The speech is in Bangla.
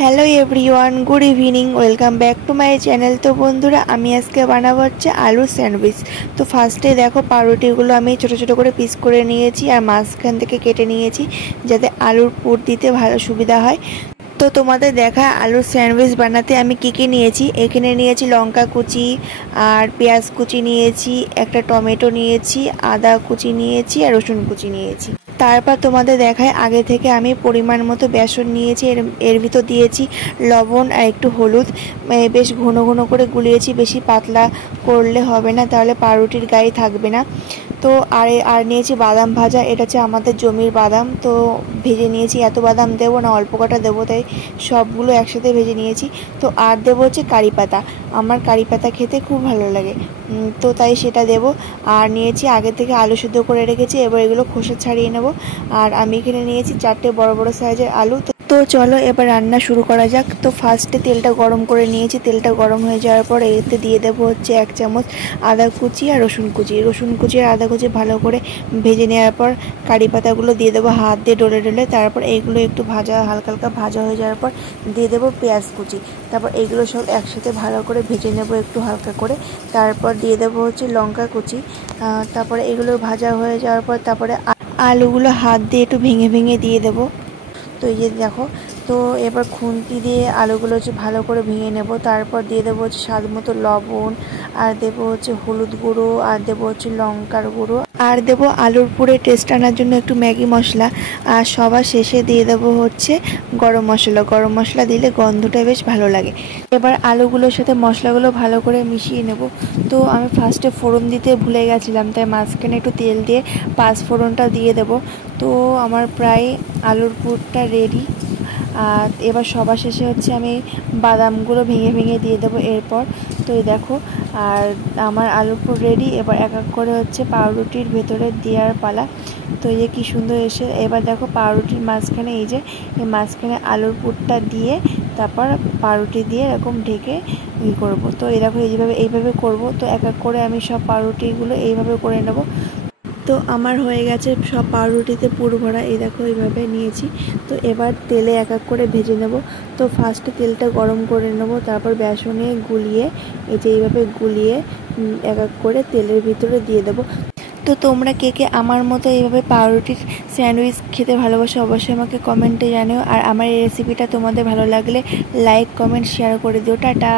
Hello everyone, good evening, welcome back to my channel. তো বন্ধুরা, আমি আজকে বানাবো হচ্ছে আলুর স্যান্ডউইচ। তো ফার্স্টে দেখো, পাউরুটিগুলো আমি ছোটো ছোটো করে পিস করে নিয়েছি আর মাঝখান থেকে কেটে নিয়েছি, যাতে আলুর পুর দিতে ভালো সুবিধা হয়। তো তোমাদের দেখা আলুর স্যান্ডউইচ বানাতে আমি কী নিয়েছি। এখানে নিয়েছি লঙ্কা কুচি আর পেঁয়াজ কুচি নিয়েছি, একটা টমেটো নিয়েছি, আদা কুচি নিয়েছি আর রসুন কুচি নিয়েছি। তারপর তোমাদের দেখায় আগে থেকে আমি পরিমাণ মতো বেসন নিয়েছি, এর ভিতর দিয়েছি লবণ আর একটু হলুদ। বেশ ঘন ঘন করে গুলিয়েছি, বেশি পাতলা করলে হবে না, তাহলে পাউরুটির গায়ে থাকবে না। তো আর নিয়েছি বাদাম ভাজা, এটা হচ্ছে আমাদের জমির বাদাম। তো ভেজে নিয়েছি, এত বাদাম দেবো না, অল্প কটা দেবো, তাই সবগুলো একসাথে ভেজে নিয়েছি। তো আর দেবো হচ্ছে কারি পাতা, আমার কারি পাতা খেতে খুব ভালো লাগে, তো তাই সেটা দেব। আর নিয়েছি আগে থেকে আলু সিদ্ধ করে রেখেছি, এবার এগুলো খোসা ছাড়িয়ে নেব। আর আমি এখানে নিয়েছি 4টে বড় বড় সাইজের আলু। তো চলো এবার রান্না শুরু করা যাক। তো ফার্স্টে তেলটা গরম করে নিয়েছি, তেলটা গরম হয়ে যাওয়ার পর এতে দিয়ে দেবো হচ্ছে 1 চামচ আদা কুচি আর রসুন কুচি আর আদা কুচি ভালো করে ভেজে নেওয়ার পর কারি পাতাগুলো দিয়ে দেবো হাত দিয়ে ডলে ডলে। তারপর এইগুলো একটু ভাজা, হালকা হালকা ভাজা হয়ে যাওয়ার পর দিয়ে দেবো পেঁয়াজ কুচি। তারপর এইগুলো সব একসাথে ভালো করে ভেজে নেব একটু হালকা করে। তারপর দিয়ে দেবো হচ্ছে লঙ্কা কুচি। তারপরে এগুলো ভাজা হয়ে যাওয়ার পর তারপরে আলুগুলো হাত দিয়ে একটু ভেঙে ভেঙে দিয়ে দেবো। তো এই যে দেখো, তো এবার খুন্তি দিয়ে আলুগুলো হচ্ছে ভালো করে ভেঙে নেব। তারপর দিয়ে দেবো হচ্ছে স্বাদ মতো লবণ, আর দেবো হচ্ছে হলুদ গুঁড়ো, আর দেবো হচ্ছে লঙ্কার গুঁড়ো, আর দেবো আলুর পুরে টেস্ট আনার জন্য একটু ম্যাগি মশলা। আর সবার শেষে দিয়ে দেবো হচ্ছে গরম মশলা দিলে গন্ধটা বেশ ভালো লাগে। এবার আলুগুলোর সাথে মশলাগুলো ভালো করে মিশিয়ে নেব। তো আমি ফার্স্টে ফোড়ন দিতে ভুলে গেছিলাম, তাই মাঝখানে একটু তেল দিয়ে পাঁচ ফোড়নটা দিয়ে দেবো। তো আমার প্রায় আলুর পুরটা রেডি। আর এবার সবার শেষে হচ্ছে আমি বাদামগুলো ভেঙে ভেঙে দিয়ে দেবো এরপর। তো এই দেখো, আর আমার আলুর পুর রেডি। এবার এক এক করে হচ্ছে পাউরুটির ভেতরে দেওয়ার পালা। তো এই যে কী সুন্দর এসে, এবার দেখো পাউরুটির মাঝখানে এই যে মাঝখানে আলুর পুরটা দিয়ে তারপর পাউরুটি দিয়ে এরকম ঢেকে করব। তো এই দেখো এইভাবে করব। তো এক এক করে আমি সব পাউরুটিগুলো এইভাবে করে নেব। তো আমার হয়ে গেছে সব পাউরুটিতে পুর ভরা, এই দেখো এইভাবে নিয়েছি। তো এবার তেলে এক এক করে ভেজে নেব। তো ফার্স্টে তেলটা গরম করে নেব, তারপর বেসনে গুলিয়ে এই যে এইভাবে গুলিয়ে এক এক করে তেলের ভিতরে দিয়ে দেবো। তো তোমরা কে কে আমার মতো এইভাবে পাউরুটির স্যান্ডউইচ খেতে ভালোবাসো অবশ্যই আমাকে কমেন্টে জানিও। আর আমার এই রেসিপিটা তোমাদের ভালো লাগলে লাইক, কমেন্ট, শেয়ার করে দিও। টাটা।